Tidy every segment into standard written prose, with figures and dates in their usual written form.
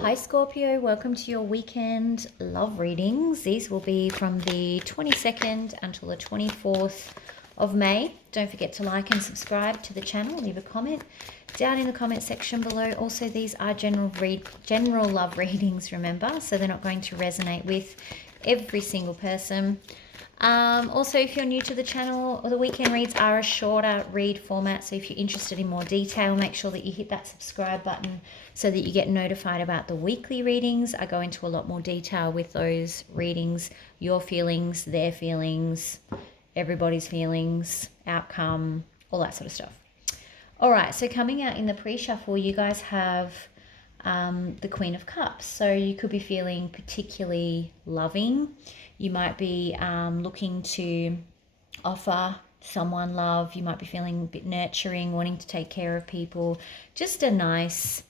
Hi Scorpio, welcome to your weekend love readings. These will be from the 22nd until the 24th of May. Don't forget to like and subscribe to the channel. Leave a comment down in the comment section below. Also, these are general love readings, remember, so they're not going to resonate with every single person. Also, if you're new to the channel, the weekend reads are a shorter read format. So if you're interested in more detail, make sure that you hit that subscribe button so that you get notified about the weekly readings. I go into a lot more detail with those readings, your feelings, their feelings, everybody's feelings, outcome, all that sort of stuff. All right, so coming out in the pre-shuffle, you guys have the Queen of Cups. So you could be feeling particularly loving. You might be looking to offer someone love. You might be feeling a bit nurturing, wanting to take care of people. Just a nice,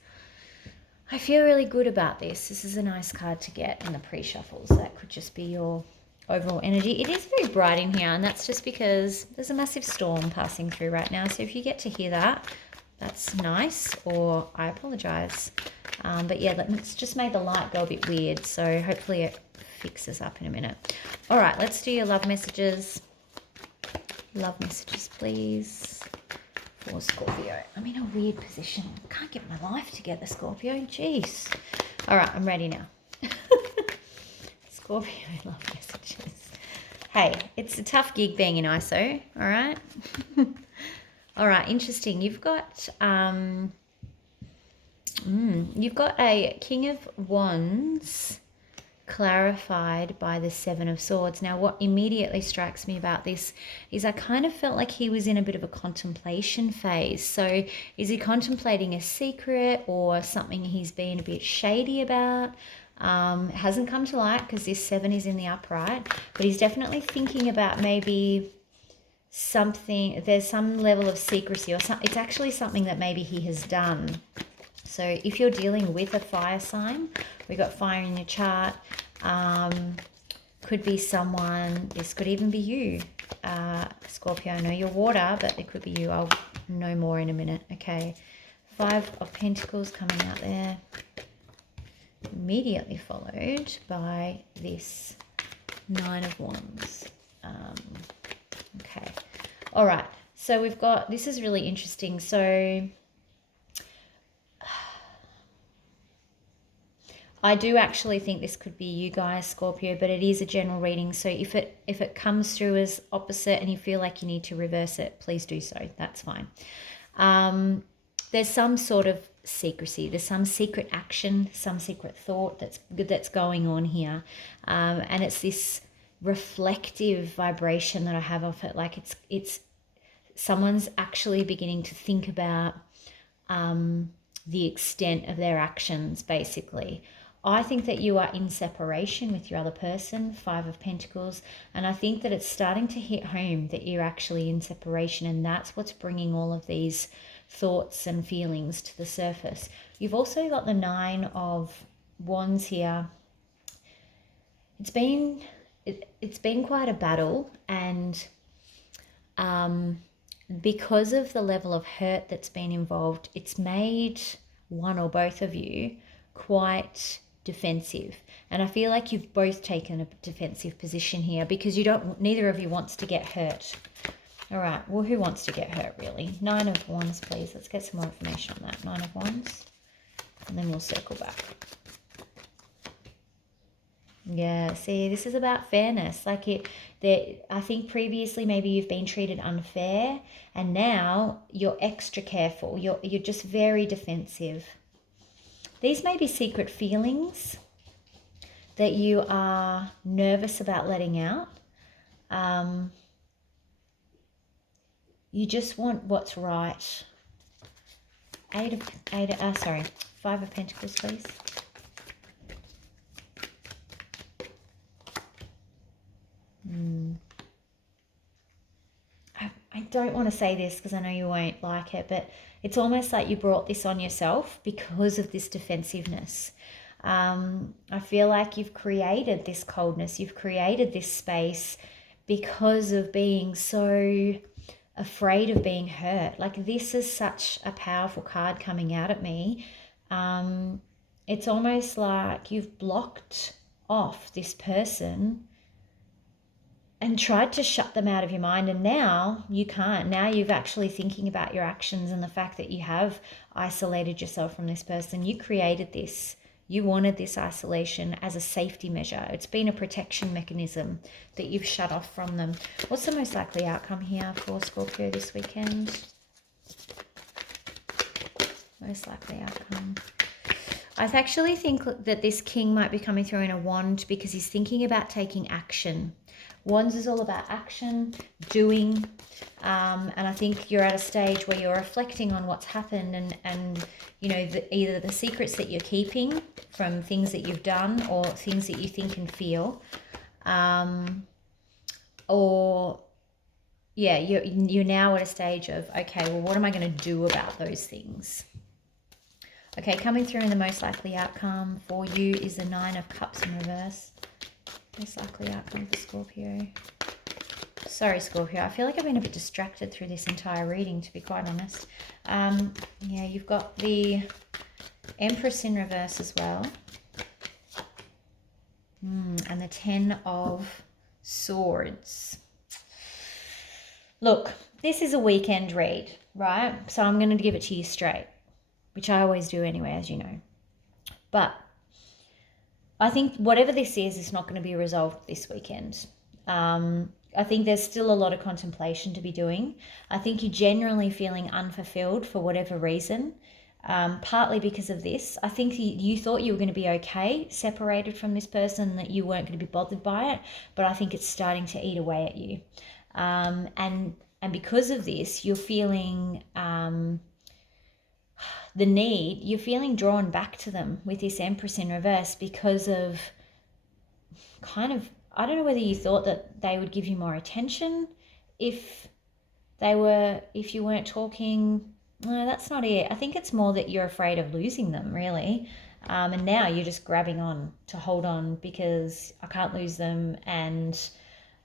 I feel really good about this. This is a nice card to get in the pre-shuffles. That could just be your overall energy. It is very bright in here, and that's just because there's a massive storm passing through right now. So if you get to hear that, that's nice, or I apologize. But yeah, it's just made the light go a bit weird, so hopefully it fixes up in a minute. All right, let's do your love messages. Love messages, please, for Scorpio. I'm in a weird position. I can't get my life together, Scorpio. Jeez. All right, I'm ready now. Scorpio love messages. Hey, it's a tough gig being in ISO, all right? All right, interesting. You've got a King of Wands clarified by the Seven of Swords. Now, what immediately strikes me about this is I kind of felt like he was in a bit of a contemplation phase. So is he contemplating a secret or something he's been a bit shady about? It hasn't come to light because this 7 is in the upright, but he's definitely thinking about maybe something, there's some level of secrecy, or it's actually something that maybe he has done. So if you're dealing with a fire sign, we got fire in your chart, could be someone, this could even be you, Scorpio. I know you're water, but it could be you. I'll know more in a minute. Okay, 5 of Pentacles coming out there, immediately followed by this 9 of Wands. Okay, all right, so we've got, this is really interesting. So I do actually think this could be you guys, Scorpio, but it is a general reading. So if it comes through as opposite and you feel like you need to reverse it, please do so. That's fine. There's some sort of secrecy. There's some secret action, some secret thought that's going on here. And it's this reflective vibration that I have of it. Like it's someone's actually beginning to think about the extent of their actions, basically. I think that you are in separation with your other person, 5 of Pentacles, and I think that it's starting to hit home that you're actually in separation, and that's what's bringing all of these thoughts and feelings to the surface. You've also got the 9 of Wands here. It's been quite a battle, and because of the level of hurt that's been involved, it's made one or both of you quite defensive. And I feel like you've both taken a defensive position here because neither of you wants to get hurt. All right, well, who wants to get hurt, really? 9 of Wands, please. Let's get some more information on that. 9 of Wands, and then we'll circle back. Yeah, see, this is about fairness. Like I think previously maybe you've been treated unfair, and now you're extra careful. You're just very defensive. These may be secret feelings that you are nervous about letting out. You just want what's right. 5 of Pentacles, please. I don't want to say this because I know you won't like it, but it's almost like you brought this on yourself because of this defensiveness. I feel like you've created this coldness, you've created this space because of being so afraid of being hurt. Like, this is such a powerful card coming out at me. it's almost like you've blocked off this person and tried to shut them out of your mind, and now you can't. Now you've actually thinking about your actions and the fact that you have isolated yourself from this person. You created this. You wanted this isolation as a safety measure. It's been a protection mechanism that you've shut off from them. What's the most likely outcome here for Scorpio this weekend? Most likely outcome. I actually think that this king might be coming through in a wand because he's thinking about taking action. Wands is all about action, doing, and I think you're at a stage where you're reflecting on what's happened and you know, either the secrets that you're keeping from things that you've done or things that you think and feel, or yeah, you're now at a stage of, okay, well, what am I going to do about those things? Okay, coming through in the most likely outcome for you is the 9 of Cups in reverse. Most likely outcome for Scorpio. Sorry, Scorpio. I feel like I've been a bit distracted through this entire reading, to be quite honest. Yeah, you've got the Empress in reverse as well. And the 10 of Swords. Look, this is a weekend read, right? So I'm going to give it to you straight, which I always do anyway, as you know. But I think whatever this is not going to be resolved this weekend. I think there's still a lot of contemplation to be doing. I think you're generally feeling unfulfilled for whatever reason, partly because of this. I think you thought you were going to be okay, separated from this person, that you weren't going to be bothered by it, but I think it's starting to eat away at you. And because of this, you're feeling the need, you're feeling drawn back to them with this Empress in reverse because of kind of, I don't know whether you thought that they would give you more attention if you weren't talking. No, that's not it. I think it's more that you're afraid of losing them, really. And now you're just grabbing on to hold on because I can't lose them. And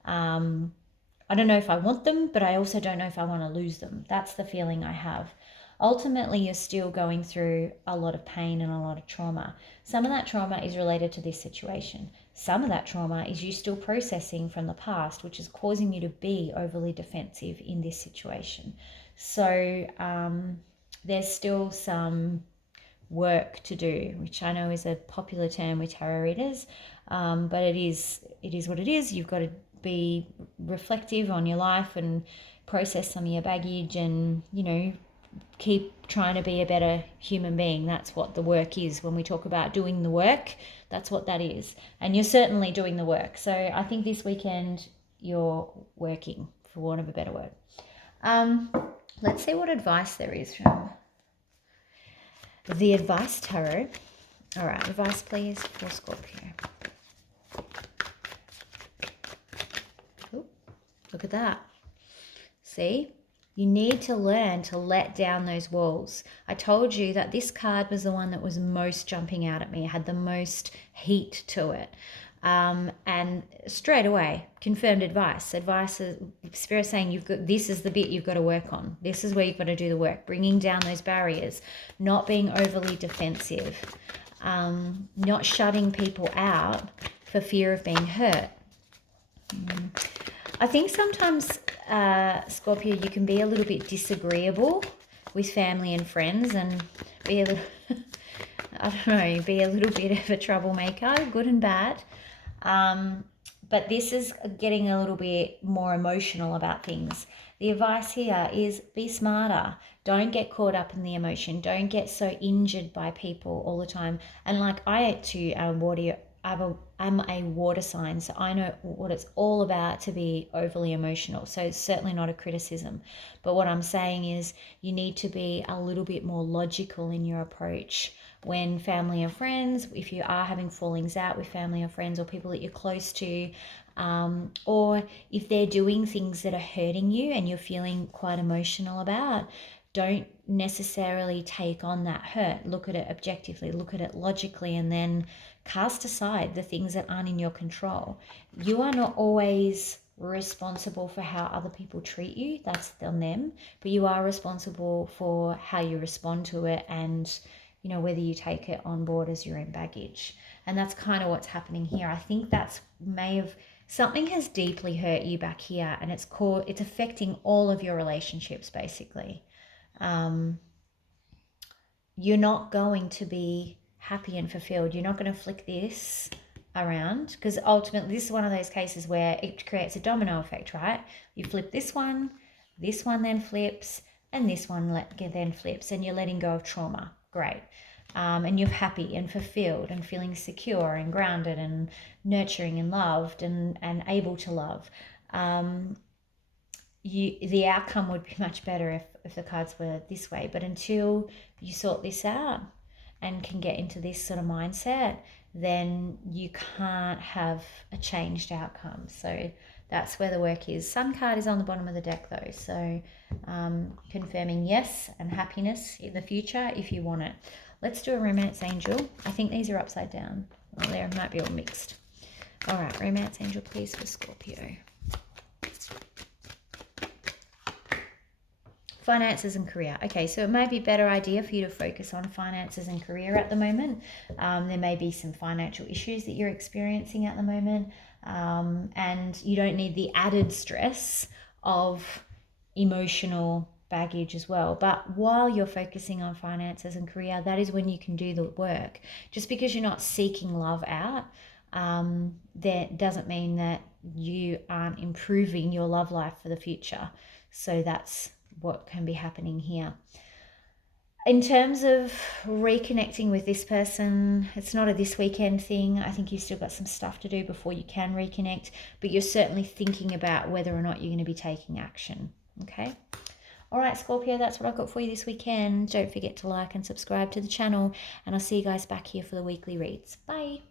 I don't know if I want them, but I also don't know if I want to lose them. That's the feeling I have. Ultimately, you're still going through a lot of pain and a lot of trauma. Some of that trauma is related to this situation. Some of that trauma is you still processing from the past, which is causing you to be overly defensive in this situation. So there's still some work to do, which I know is a popular term with tarot readers, but it is what it is. You've got to be reflective on your life and process some of your baggage and, you know, keep trying to be a better human being. That's what the work is. When we talk about doing the work, that's what that is. And you're certainly doing the work. So I think this weekend you're working, for want of a better word. Let's see what advice there is from the Advice Tarot. All right, advice please for Scorpio. Ooh, look at that. See? You need to learn to let down those walls. I told you that this card was the one that was most jumping out at me. It had the most heat to it. And straight away, confirmed advice. Advice is Spirit saying this is the bit you've got to work on. This is where you've got to do the work. Bringing down those barriers, not being overly defensive, not shutting people out for fear of being hurt. I think sometimes, Scorpio, you can be a little bit disagreeable with family and friends and be a little, I don't know, be a little bit of a troublemaker, good and bad. But this is getting a little bit more emotional about things. The advice here is be smarter. Don't get caught up in the emotion. Don't get so injured by people all the time. And like I too am I'm a water sign, so I know what it's all about to be overly emotional. So it's certainly not a criticism. But what I'm saying is you need to be a little bit more logical in your approach when family or friends, if you are having fallings out with family or friends or people that you're close to, or if they're doing things that are hurting you and you're feeling quite emotional about, don't necessarily take on that hurt. Look at it objectively, look at it logically, and then cast aside the things that aren't in your control. You are not always responsible for how other people treat you. That's on them. But you are responsible for how you respond to it and, you know, whether you take it on board as your own baggage. And that's kind of what's happening here. I think that's something has deeply hurt you back here, and it's affecting all of your relationships basically. You're not going to be happy and fulfilled. You're not going to flick this around, because ultimately this is one of those cases where it creates a domino effect, right? You flip this one then flips, and this one then flips, and you're letting go of trauma. Great. And you're happy and fulfilled and feeling secure and grounded and nurturing and loved and able to love. The outcome would be much better if the cards were this way. But until you sort this out and can get into this sort of mindset, then you can't have a changed outcome. So that's where the work is. Sun card is on the bottom of the deck though. So confirming yes and happiness in the future if you want it. Let's do a romance angel. I think these are upside down. Oh, they might be all mixed. All right, romance angel, please, for Scorpio. Finances and career. Okay, so it may be a better idea for you to focus on finances and career at the moment. There may be some financial issues that you're experiencing at the moment, and you don't need the added stress of emotional baggage as well. But while you're focusing on finances and career, that is when you can do the work. Just because you're not seeking love out, that doesn't mean that you aren't improving your love life for the future. So that's what can be happening here. In terms of reconnecting with this person, it's not a this weekend thing. I think you've still got some stuff to do before you can reconnect, but you're certainly thinking about whether or not you're going to be taking action. Okay. All right, Scorpio, that's what I've got for you this weekend. Don't forget to like and subscribe to the channel, and I'll see you guys back here for the weekly reads. Bye.